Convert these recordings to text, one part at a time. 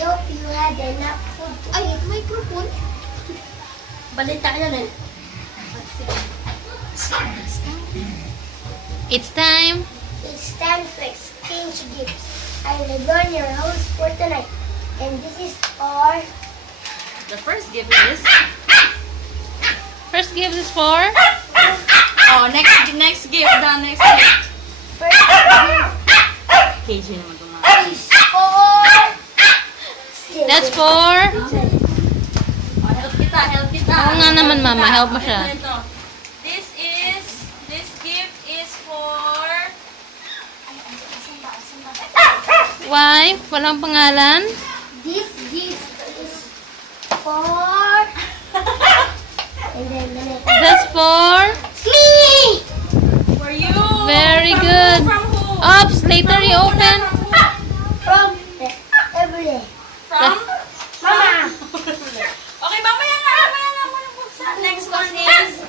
hope you had enough food to eat. Microphone. Balita yan eh. It's time. It's time to exchange gifts. I'm Lebron, your host for tonight. And this is our... The first gift is... First gift is for... Oh, next gift. The next gift. First gift KJ naman ito mga. is for... That's for... Oh, help kita. Oo nga naman, Mama. Help mo siya. Ito. This gift is for... Why? Walang pangalan? This gift is for... And then the next... That's for... Me! For you. Very From good. Who? From who? Oops, later you open. From every day. From? Mama! Okay, mamaya na. Walang buksan. Next one is...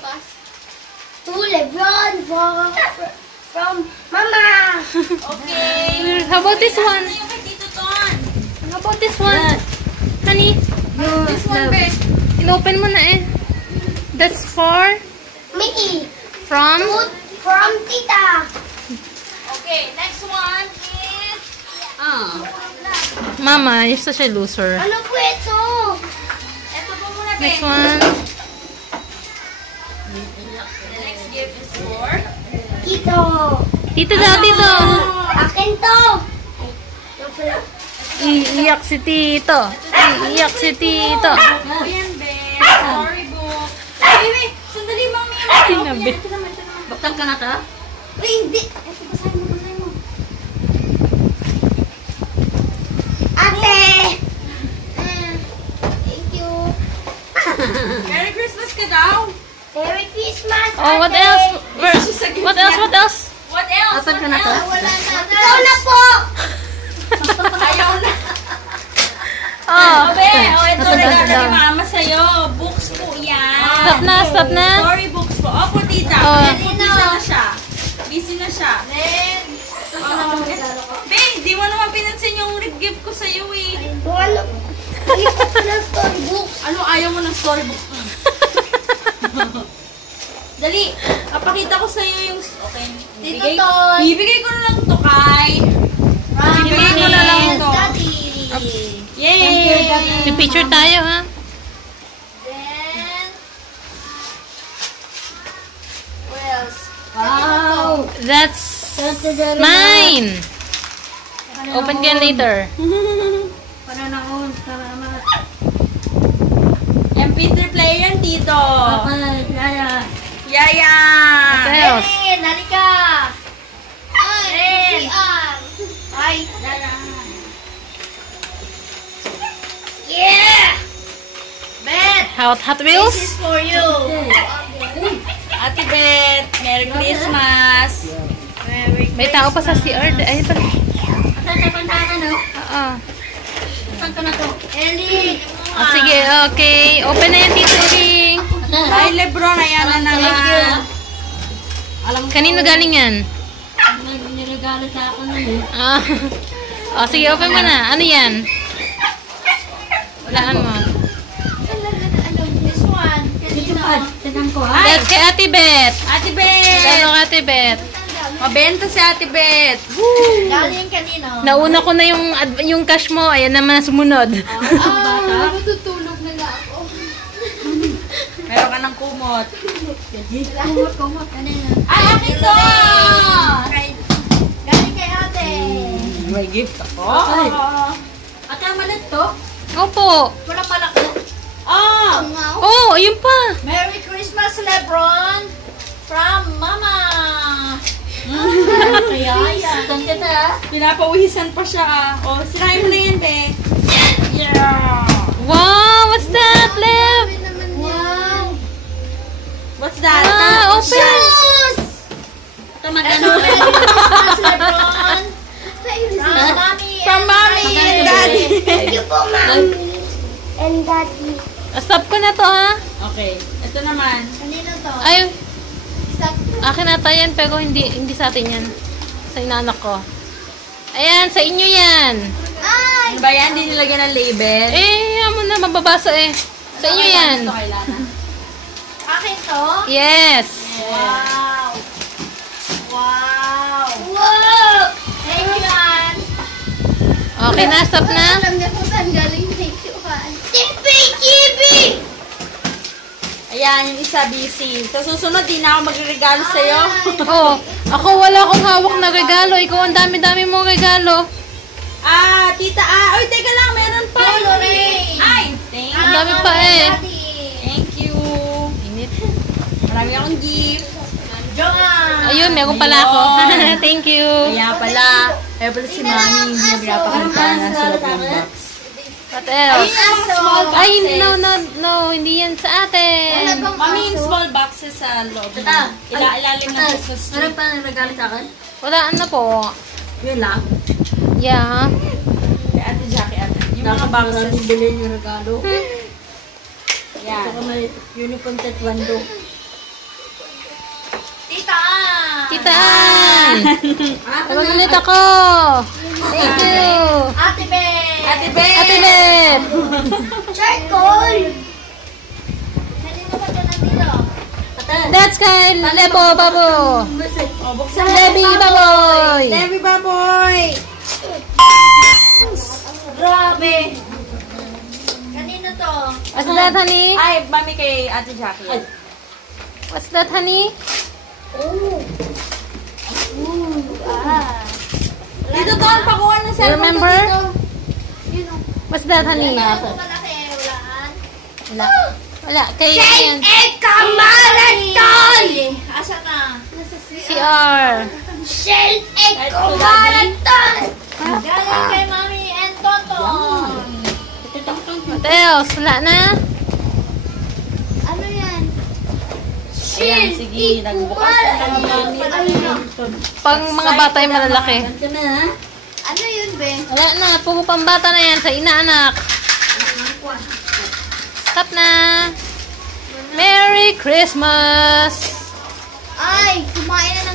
To Lebron from Mama! Okay. How about this one? Ano yung kay Tito Ton? How about this one? Honey, This one, babe. inopen mo na eh. That's for... Me! From... From Tita! Okay, next one is... Mama, you're such a loser. Ano po ito? Ito po muna, babe. Next one. The next gift is for... Ito! Tito daw, tito. Akin to! Iiyak si tito. Iiyak si tito. Ayan, babe. Storybook. Wait. Sandali, mami. Tinabi. Ito naman. Buktan ka na ta? Uy, hindi. Ito, basahin mo. Ate! Thank you. Merry Christmas ka daw. Merry Christmas, Oh, what ate! else? What else? What else? What else? Asan ka na to? Wala na. Ikaw na po! Ayaw na. Oh. Obe, ito Nasa regalo down. ni Mama sa'yo. Books po yan. Stop na, stop na. Storybooks po. Opo, tita. Oh. Busy na siya. Babe, di mo naman pinansin yung gift ko sa'yo eh. Kung ano, ayoko ko ng storybook. Ano, ayaw mo ng storybook? Dali, papakita ko sa'yo yung... Okay. Tito Toy. Bibigay ko na lang to kay... Bibigay ko na lang to. Daddy. Yay! Pipicture tayo, ha? Then, what else? Wow! That's mine. Open ko yan later. Pananahon. MP3 player yan, Tito. Yaya! What else? Halika! Ay, CR! Ay, yeah! Bet! Hot Wheels? This is for you! Ate Bet, Merry Christmas! May tao pa sa CR. Ayun pala. Oo. Ellie! Oh, sige, okay. Open na yan, Tito Ring. Ay, Lebron, ayan na naman. Kanino galing yan? Nirregalo sa ako nun eh. Ah. Oh, sige, open mo na. Ano yan? Walaan mo. This one. That's kay Ate Bet. Ate Bet! Ano kay Ate Bet? Mabenta si Ate Bet. Galing kanino? Nauna ko na yung cash mo. Ayan naman ang sumunod. Matutulog na nga ako. Meron ka ng kumot. Kumot kanina. Ay, akin to! Galing kay ate. May gift ako. Ate, malit to? Opo. Wala pala ko. Oh! Oh, ayun pa. Merry Christmas, Lebron! From Mama! Kaya yan. Pinapawisan pa siya. Oh, sirahin mo na yan, be. Yeah! Wow, what's that, Lev? Wow! What's that? Ah, open. Shoes! Ito magano. Merry Christmas, Lebron! From Mommy From Mommy and Daddy. Thank you po, Mommy and Daddy. Stop ko na to, ha? Okay. Ito naman. Kanino to? Ay, Stop. akin ata yan, pero hindi sa atin yan. Sa inaanak ko. Ayan, sa inyo yan. Ay! Ano ba yan? Hindi nilagyan ng label? Mo na, mababasa eh. Sa inyo yan. Ito kailangan. Akin to? Yes. Wow! Wow! Wow! Thank you, Ann. Okay na, stop na. Alam niya kung saan galing thank you, Ann. Chibi! Ayan, yung isa busy. Sa susunod, di na ako magregalo sa'yo. Oh, ako wala akong hawak na regalo. Ikaw ang dami-dami mong regalo. Tita, oy, teka lang, meron pa. Lorraine. Ay, thank Ang dami pa eh. Thank you. Init. Marami akong gift. Joanne. Ayun, meron pala ako. Thank you. Kaya pala si Mami, hindi na pinapakita na sa loob ng box. What else? Small boxes. Ay, no, hindi yan sa atin. Mami, yung small boxes sa loob. Ilalim ng Christmas tree. Meron pa ng regalo sa akin? Wala na po. Yun lang. Yeah. Kay Ate Jackie, yung mga boxes. bilhin yung regalo. Yan. May unicorn taekwondo. Tita! Titaan! Tawag ulit ako. Thank you. Ate Be! Ate Beth! Ate Beth! Charcoal! Kanino ba ito nandito? That's kay Lebo Babo. Oh, buksan mo. Lebi Baboy. Lebi Baboy! Grabe! Kanino to? What's that, honey? Ay, Mami kay Ate Jackie. What's that, honey? Oh! Dito to ang pakuha ng You cellphone remember? ko dito. What's that, honey? Ako malaki, walaan. Wala. Wala. Kay yan. Marathon! Asa na? CR. Shell Eco Marathon! Galing kay Mami and Tonton. What else? Wala na? Ano yan? Ayan, sige. Nagbukas na ng Mami. Pang mga bata yung malalaki. Ano yun, Be? Wala na. Puro pambata na yan sa inaanak. Stop na. Merry Christmas! Ay, kumain na